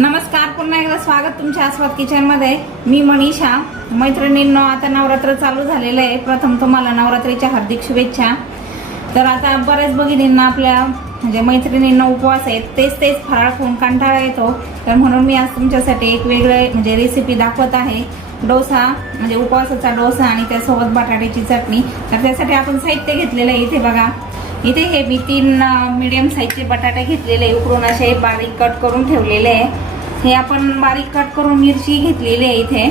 नमस्कार, पुन्हा एकदा स्वागत तुमच्या आस्वाद किचन मध्ये। मी मनीषा। मैत्रिणींनो, आता नवरात्र चालू झालेलं आहे। प्रथम तुम्हाला नवरात्रीच्या हार्दिक शुभेच्छा। तर आता बऱ्याच भगिनींना आपल्या म्हणजे मैत्रिणींना उपवास आहेत, तेच फराळ खाऊन कंटाळा येतो। तर म्हणून मी आज तुमच्यासाठी एक वेगळे म्हणजे रेसिपी दाखवत आहे। डोसा म्हणजे उपवासाचा डोसा आणि त्यासोबत बटाट्याची चटणी। तर त्यासाठी आपण साहित्य घेतलेलं आहे। इथे बघा, इथे हे मी 3 मीडियम साईजचे बटाटे घेतलेले, उकळून असे बारीक कट करून ठेवलेले आहे। हे आपण बारीक कट करून मिरची घेतलेली आहे। इथे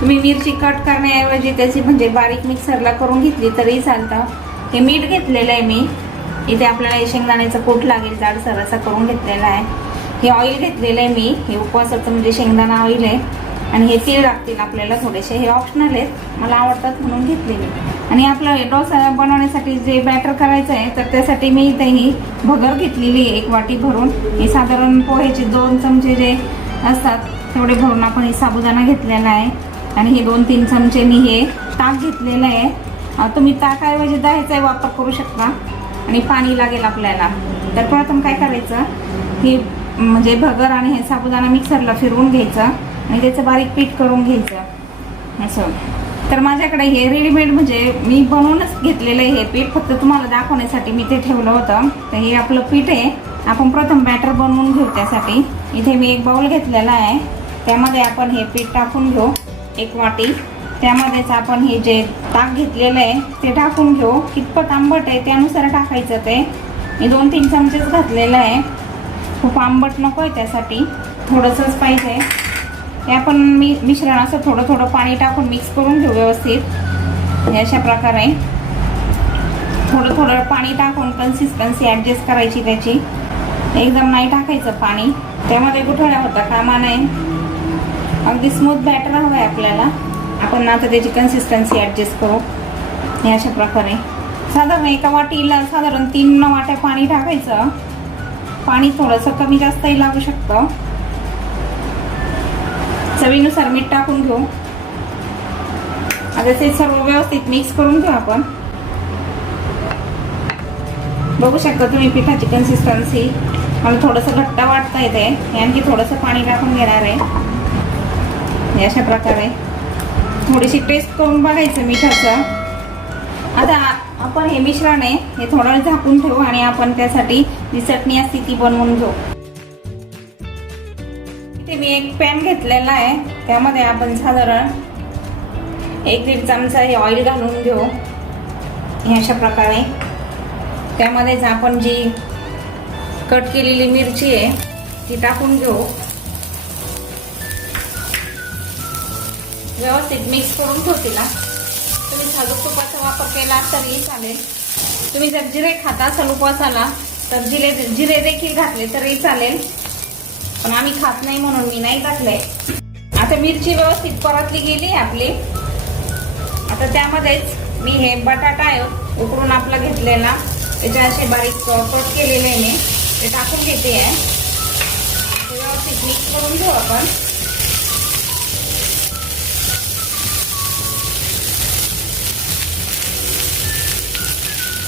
तुम्ही मिरची कट करण्याऐवजी त्याची म्हणजे बारीक मिक्सरला करून घेतली तरी चालतं। हे मीठ घेतलेलं आहे मी। इथे आपल्याला शेंगदाण्याचा कूट लागेल, जाडसर असा करून घेतलेला आहे। हे ऑइल घेतलेलं आहे मी, हे उपवासाचं म्हणजे शेंगदाणा ऑइल आहे। आणि हे तीळ लागतील आपल्याला थोडेसे, हे ऑप्शनल आहेत, मला आवडतात म्हणून घेतलेले। आणि आपला डोसा बनवण्यासाठी जे बॅटर करायचं आहे तर त्यासाठी मी इथे ही भगर घेतलेली आहे, 1 वाटी भरून। हे साधारण पोह्याचे 2 चमचे जे असतात तेवढे भरून आपण हे साबुदाणा घेतलेला आहे। आणि हे 2-3 चमचे मी हे ताक घेतलेलं आहे। तुम्ही ताकाऐवजी दह्याचा वापर करू शकता। आणि पाणी लागेल आपल्याला। तर प्रथम काय करायचं, ही म्हणजे भगर आणि हे साबुदाणा मिक्सरला फिरवून घ्यायचं आणि त्याचं बारीक पीठ करून घ्यायचं असं। तर माझ्याकडे हे रेडीमेड म्हणजे मी बनवूनच घेतलेलं आहे हे पीठ, फक्त तुम्हाला दाखवण्यासाठी मी ते ठेवलं होतं। तर हे आपलं पीठ आहे, आपण प्रथम बॅटर बनवून घेऊ। त्यासाठी इथे मी एक बाउल घेतलेला आहे, त्यामध्ये आपण हे पीठ टाकून घेऊ 1 वाटी। त्यामध्येच आपण हे जे ताक घेतलेलं आहे ते टाकून घेऊ। कितपत आंबट आहे त्यानुसार टाकायचं ते। मी 2-3 चमचेच घातलेलं आहे, खूप आंबट नको आहे, त्यासाठी थोडंसंच पाहिजे। हे आपण मिश्रण असं थोडं पाणी टाकून मिक्स करून घेऊ व्यवस्थित। अशा प्रकारे थोडं पाणी टाकून कन्सिस्टन्सी ॲडजस्ट करायची त्याची, एकदम नाही टाकायचं पाणी, त्यामध्ये गुठळ्या होता कामा नये। अगदी स्मूथ बॅटर हवं आहे आपल्याला। आपण आता त्याची कन्सिस्टन्सी ॲडजस्ट करू हे अशा प्रकारे। साधारण 1 वाटीला साधारण 3 वाट्या पाणी टाकायचं। पाणी थोडंसं कमी जास्तही लागू शकतं, चवीनुसार मीठ टाकून घेऊ। आता ते सर्व व्यवस्थित मिक्स करून घेऊ आपण। बघू शकता तुम्ही पिठाची कन्सिस्टन्सी, मला थोडंसं घट्ट वाटतं येते। आणखी थोडंसं पाणी टाकून घेणार आहे अशा प्रकारे। थोडीशी टेस्ट करून बघायचं मिठाचं। आता आपण हे मिश्रण आहे हे थोडं झाकून ठेवू आणि आपण त्यासाठी जी चटणी असते ती बनवून घेऊ। इथे मी एक पॅन घेतलेला आहे, त्यामध्ये आपण साधारण 1-1.5 चमचा हे ऑइल घालून घेऊ हे अशा प्रकारे। त्यामध्येच आपण जी कट केलेली मिरची आहे ती टाकून घेऊ, व्यवस्थित मिक्स करून ठेवू तिला। तुम्ही साजूक तुपाचा वापर केला तरी चालेल। तुम्ही जर जिरे खाता असाल उपवासाला तर जिरे देखील घातले तरी चालेल, पण आम्ही खात नाही म्हणून मी नाही घातले। आता मिरची व्यवस्थित परतली गेली आपली। आता त्यामध्येच मी हे बटाटा आहे उकडून आपला घेतलेला, त्याचे असे बारीक कट केलेले मी ते टाकून घेते आहे। व्यवस्थित मिक्स करून घेऊ आपण।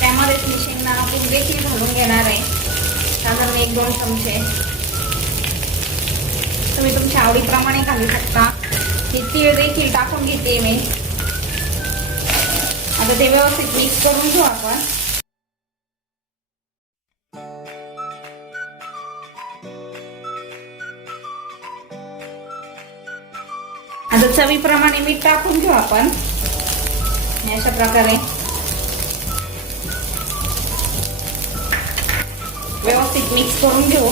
त्यामध्ये मी शेंगदाणा कूट देखील घालून घेणार आहे, साधारण 1-2 चमचे। तुम्ही तुमच्या आवडीप्रमाणे घालू शकता। हे तीळ देखील टाकून घेते मी। आता ते व्यवस्थित मिक्स करून घेऊ आपण। आता चवीप्रमाणे मीठ टाकून घेऊ आपण अशा प्रकारे। व्यवस्थित मिक्स करून घेऊ।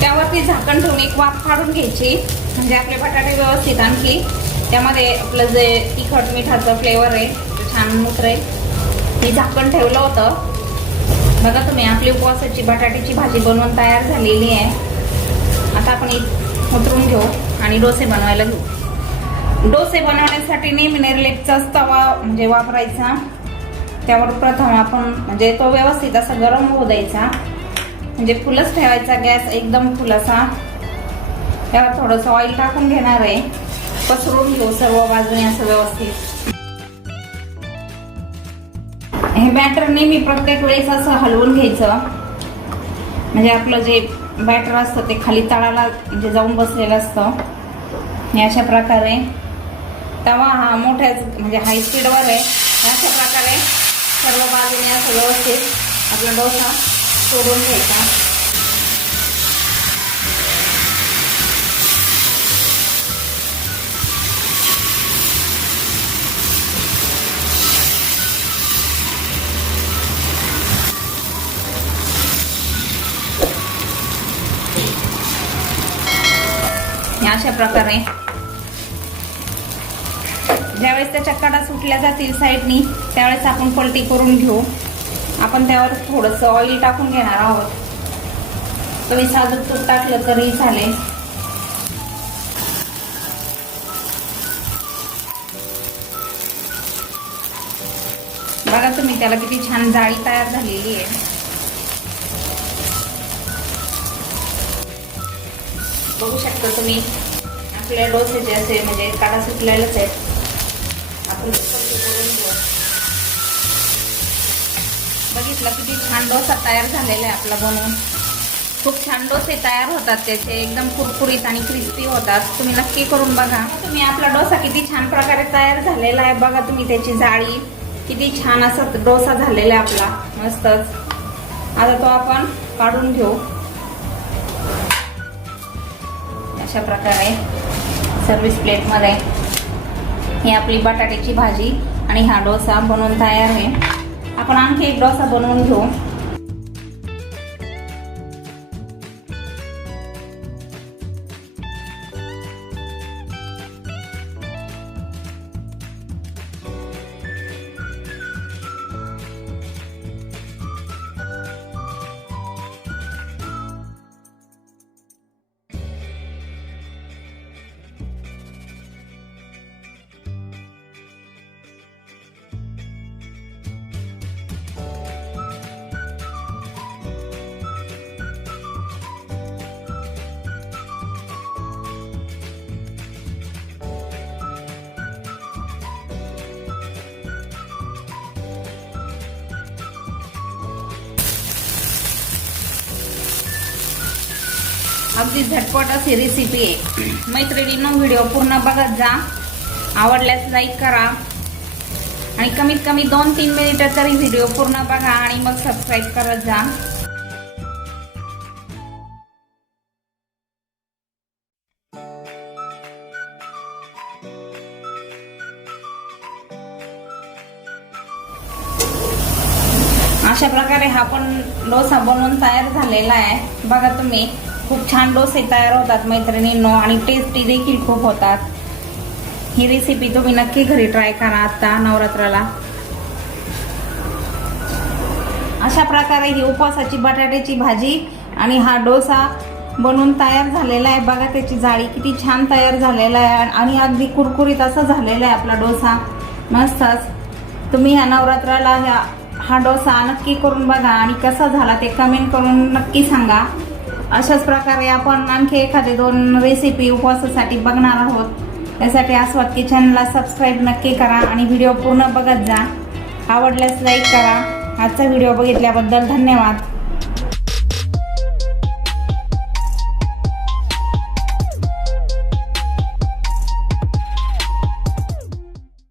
त्यावरती झाकण ठेवून एक वाफ काढून घ्यायची, म्हणजे आपले बटाटे व्यवस्थित आणखी त्यामध्ये आपलं जे तिखट मिठाचं फ्लेवर आहे ते छान उतरेल। हे झाकण ठेवलं होतं बघा तुम्ही। आपली उपवासाची बटाट्याची भाजी बनवून तयार झालेली आहे। आता आपण उतरून घेऊ आणि डोसे बनवायला घेऊ। डोसे बनवण्यासाठी नेहमी निर्लेपचाच तवा म्हणजे वापरायचा। त्यावर प्रथम आपण म्हणजे तो व्यवस्थित असा गरम होऊ द्यायचा, म्हणजे फुलच ठेवायचा गॅस एकदम फुल असा। त्यावर थोडंसं ऑइल टाकून घेणार आहे, पसरून घेऊ सर्व बाजूने असं व्यवस्थित। हे बॅटर नेहमी प्रत्येक वेळेस असं हलवून घ्यायचं, म्हणजे आपलं जे बॅटर असतं ते खाली तळाला म्हणजे जाऊन बसलेलं असतं. हे अशा प्रकारे तवा हा मोठ्याच म्हणजे हाय स्पीडवर आहे. अशा प्रकारे सर्व बाजूने असं व्यवस्थित आपला डोसा सोडून घ्यायचा. अशा प्रकारे ज्यावेळेस त्याच्या कडा सुटल्या जातील साईडनी त्यावेळेस आपण पलटी करून घेऊ. आपण त्यावर थोडंसं ऑइल टाकून घेणार आहोत. तुम्ही साजूक तूप टाकलं तरी चालेल. बघा तुम्ही त्याला किती छान जाळी तयार झालेली आहे. बघू शकता तुम्ही आपल्या डोसेचे असे म्हणजे कडा सुटलेलेच आहेत. आपण बघितलं किती छान डोसा तयार झालेला आहे आपला बनवून. खूप छान डोसे तयार होतात त्याचे, एकदम कुरकुरीत आणि क्रिस्पी होतात. तुम्ही नक्की करून बघा. तुम्ही आपला डोसा किती छान प्रकारे तयार झालेला आहे. बघा तुम्ही त्याची जाळी किती छान असा डोसा झालेला आहे आपला मस्तच. आता तो आपण काढून घेऊ. अशा प्रकारे सर्विस प्लेटमध्ये ही आपली बटाट्याची भाजी आणि हा डोसा बनवून तयार आहे. आपण आणखी एक डोसा बनवून घेऊ. अगदी झटपट अशी रेसिपी आहे. मैत्रिणींनो, व्हिडिओ पूर्ण बघत जा. आवडल्यास लाईक करा आणि कमीत कमी 2-3 मिनिटं तरी व्हिडिओ पूर्ण बघा आणि मग सबस्क्राईब करत जा. अशा प्रकारे हा पण डोसा बनवून तयार झालेला आहे. बघा तुम्ही खूप छान डोसे तयार होतात मैत्रिणींनो आणि टेस्टी देखील खूप होतात. ही रेसिपी तुम्ही नक्की घरी ट्राय करा आता नवरात्राला. अशा प्रकारे ही उपवासाची बटाट्याची भाजी आणि हा डोसा बनवून तयार झालेला आहे. बघा त्याची जाळी किती छान तयार झालेला आहे आणि अगदी कुरकुरीत असा झालेला आहे आपला डोसा मस्तच. तुम्ही ह्या नवरात्राला हा डोसा नक्की करून बघा आणि कसा झाला ते कमेंट करून नक्की सांगा. अशाच प्रकारे आपण आणखी एखादे 2 रेसिपी उपवासासाठी बघणार आहोत. त्यासाठी आस्वाद किचनला सबस्क्राईब नक्की करा आणि व्हिडिओ पूर्ण बघत जा. आवडल्यास लाईक करा. आजचा व्हिडिओ बघितल्याबद्दल धन्यवाद.